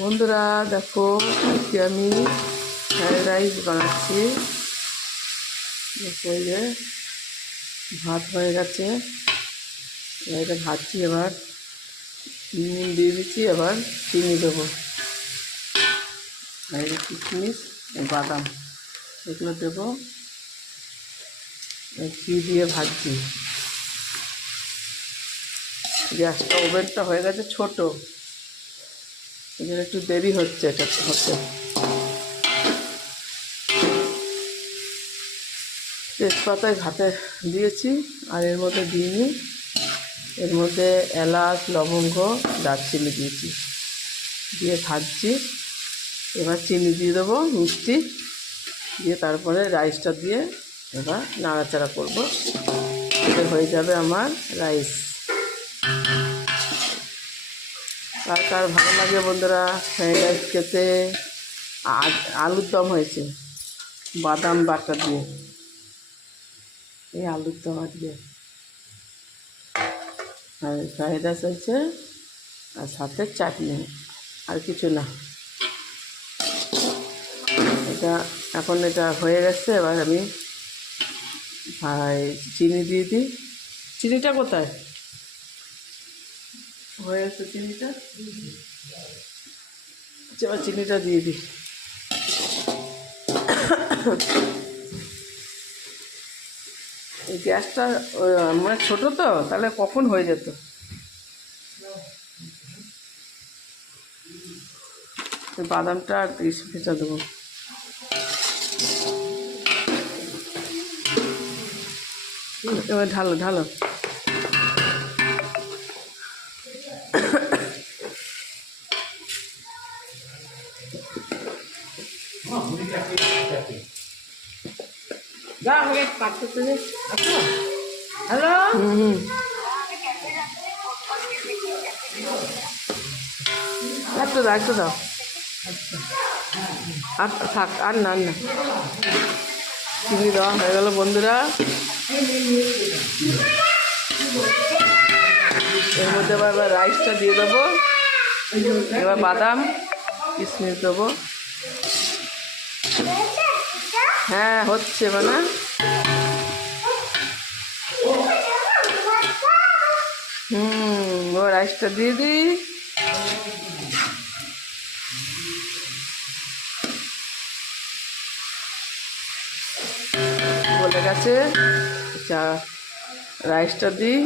বন্ধুরা দেখো, আজকে আমি ফ্রাইড রাইস বানাচ্ছি। দেখো, এই যে ভাত হয়ে গেছে, এটা ভাজছি। এবার নুন দিয়ে দিচ্ছি, এবার চিনি দেবো, এই যে কিশমিশ, বাদাম এগুলো দেবো, ঘি দিয়ে ভাজছি। গ্যাসটা, ওভেনটা হয়ে গেছে ছোট, এই জন্য একটু দেরি হচ্ছে এটা হতে। তেজপাতায় ঘাটে দিয়েছি, আর এর মধ্যে দিইনি, এর মধ্যে এলাচ, লবঙ্গ, দারচিনি দিয়েছি, দিয়ে ভাজছি। এবার চিনি দিয়ে দেবো, মিষ্টি দিয়ে তারপরে রাইসটা দিয়ে এবার নাড়াচাড়া করব, এটা হয়ে যাবে আমার রাইস। কার কার ভালো লাগে বন্ধুরা ফ্রাইড রাইস খেতে? আলুর দম হয়েছে বাদাম বাটা দিয়ে, এই আলুর দম আজকে। আর ফ্রাইড রাইস হয়েছে, আর সাথে চাটনি, আর কিছু না। এখন এটা হয়ে গেছে, এবার আমি চিনি দিয়ে দিই। চিনিটা কোথায় হয়ে গেছে? চিনিটা, এবার চিনিটা দিয়ে দিই। এই গ্যাসটা মানে ছোটো তো, তাহলে কখন হয়ে যেত। বাদামটা আর কিশমিশটা দেবো। এবার ঢালো ঢালো। হ্যালো, একটু দাও, একটু দাও, আর থাক, আর না না। চিনি দেওয়া হয়ে গেল বন্ধুরা। এর মধ্যে এবার রাইসটা দিয়ে দেবো, এবার বাদাম কিশমিশ দেবো। হ্যাঁ, হচ্ছে মানে এবার রাইসটা দিয়ে দিই। বলে গেছে, রাইসটা দিই।